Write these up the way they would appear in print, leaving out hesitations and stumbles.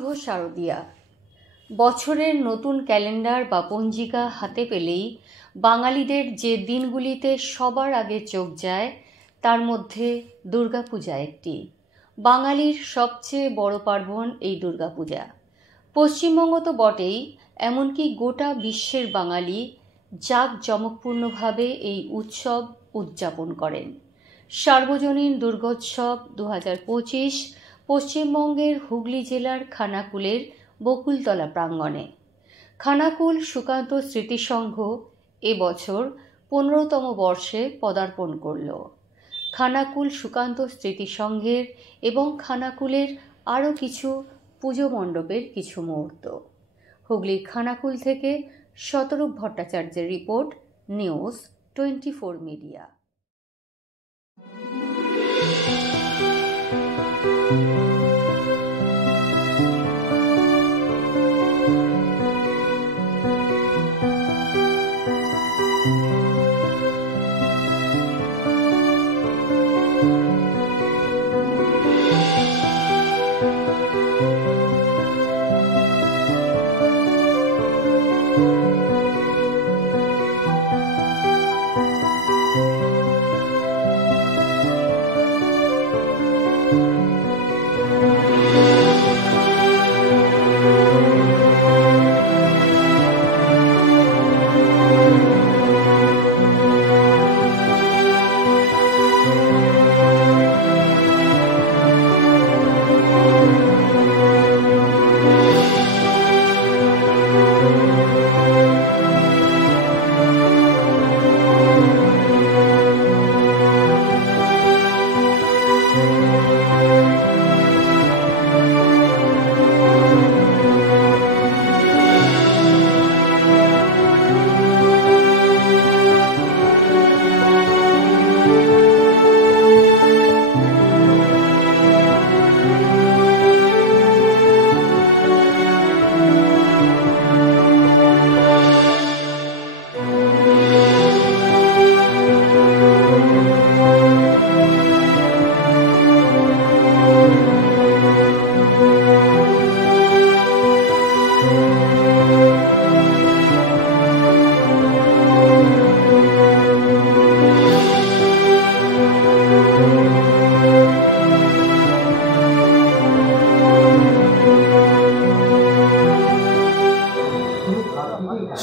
শুভ শারদিয়া। বছরের নতুন ক্যালেন্ডার বা পঞ্জিকা হাতে পেলেই বাঙালিদের যে দিনগুলিতে সবার আগে চোখ যায় তার মধ্যে দুর্গাপূজা একটি। বাঙালির সবচেয়ে বড় পার্বণ এই দুর্গাপূজা। পশ্চিমবঙ্গ তো বটেই, এমনকি গোটা বিশ্বের বাঙালি জাঁকজমকপূর্ণভাবে এই উৎসব উদযাপন করেন। সার্বজনীন দুর্গোৎসব 2025 পশ্চিমবঙ্গের হুগলি জেলার খানাকুলের বকুলতলা প্রাঙ্গণে। খানাকুল সুকান্ত স্মৃতিসংঘ এবছর 15তম বর্ষে পদার্পণ করল। খানাকুল সুকান্ত স্মৃতিসংঘের এবং খানাকুলের আরও কিছু পুজো মণ্ডপের কিছু মুহূর্ত। হুগলির খানাকুল থেকে শতরূপ ভট্টাচার্যের রিপোর্ট, নিউজ 24 মিডিয়া।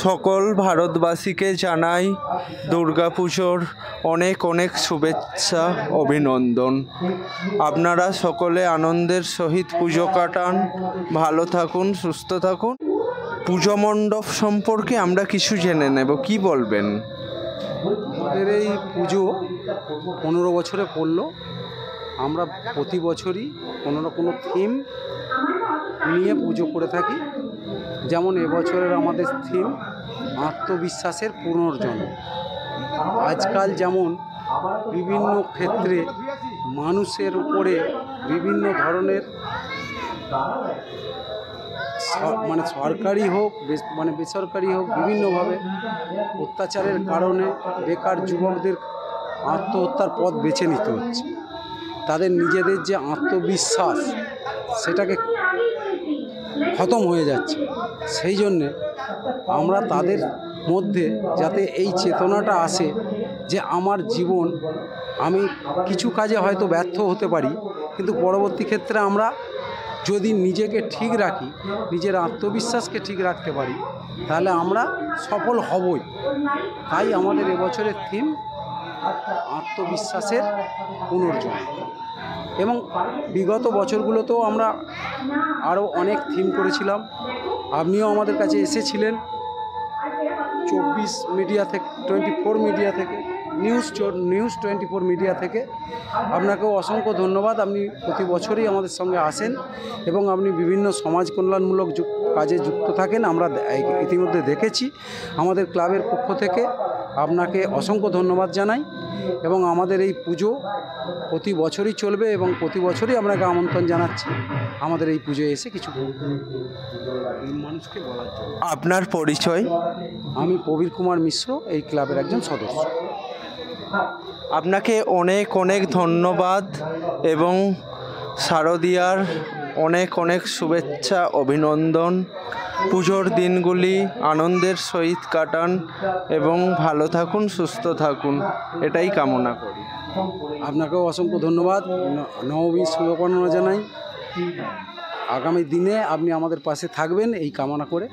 সকল ভারতবাসীকে জানাই দুর্গাপুজোর অনেক অনেক শুভেচ্ছা, অভিনন্দন। আপনারা সকলে আনন্দের সহিত পুজো কাটান, ভালো থাকুন, সুস্থ থাকুন। পুজো মণ্ডপ সম্পর্কে আমরা কিছু জেনে নেব, কি বলবেন? আমাদের এই পুজো 15 বছরে পড়লো। আমরা প্রতি বছরই কোনো না কোনো থিম নিয়ে পুজো করে থাকি। যেমন এবছরের আমাদের থিম আত্মবিশ্বাসের পুনর্জন্ম। আজকাল যেমন বিভিন্ন ক্ষেত্রে মানুষের উপরে বিভিন্ন ধরনের সরকারি হোক বেসরকারি হোক বিভিন্নভাবে অত্যাচারের কারণে বেকার যুবকদের আত্মহত্যার পথ বেছে নিতে হচ্ছে। তাদের নিজেদের যে আত্মবিশ্বাস সেটাকে খতম হয়ে যাচ্ছে। সেই জন্যে আমরা তাদের মধ্যে যাতে এই চেতনাটা আসে যে আমার জীবন, আমি কিছু কাজে হয়তো ব্যর্থ হতে পারি, কিন্তু পরবর্তী ক্ষেত্রে আমরা যদি নিজেকে ঠিক রাখি, নিজের আত্মবিশ্বাসকে ঠিক রাখতে পারি, তাহলে আমরা সফল হবই। তাই আমাদের এবছরের থিম আত্মবিশ্বাসের পুনর্জন্ম। এবং বিগত বছরগুলোতেও আমরা আরও অনেক থিম করেছিলাম। আপনিও আমাদের কাছে এসেছিলেন 24 মিডিয়া থেকে, 24 মিডিয়া থেকে, নিউজ 24 মিডিয়া থেকে। আপনাকেও অসংখ্য ধন্যবাদ। আপনি প্রতি বছরই আমাদের সঙ্গে আসেন এবং আপনি বিভিন্ন সমাজ কল্যাণমূলক কাজে যুক্ত থাকেন। আমরা ইতিমধ্যে দেখেছি। আমাদের ক্লাবের পক্ষ থেকে আপনাকে অসংখ্য ধন্যবাদ জানাই। এবং আমাদের এই পুজো প্রতি বছরই চলবে এবং প্রতি বছরই আপনাকে আমন্ত্রণ জানাচ্ছি আমাদের এই পুজোয় এসে কিছু মানুষকে বলার জন্য। আপনার পরিচয়? আমি প্রবীর কুমার মিশ্র, এই ক্লাবের একজন সদস্য। আপনাকে অনেক অনেক ধন্যবাদ এবং শারদিয়ার অনেক অনেক শুভেচ্ছা, অভিনন্দন। পুজোর দিনগুলি আনন্দের সহিত কাটান এবং ভালো থাকুন, সুস্থ থাকুন, এটাই কামনা করি। আপনাকেও অসংখ্য ধন্যবাদ, নবমীর শুভকামনা জানাই। আগামী দিনে আপনি আমাদের পাশে থাকবেন এই কামনা করে।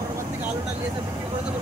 পরবর্তী আলোটা নিয়ে এসে বিক্রি করে দেবো।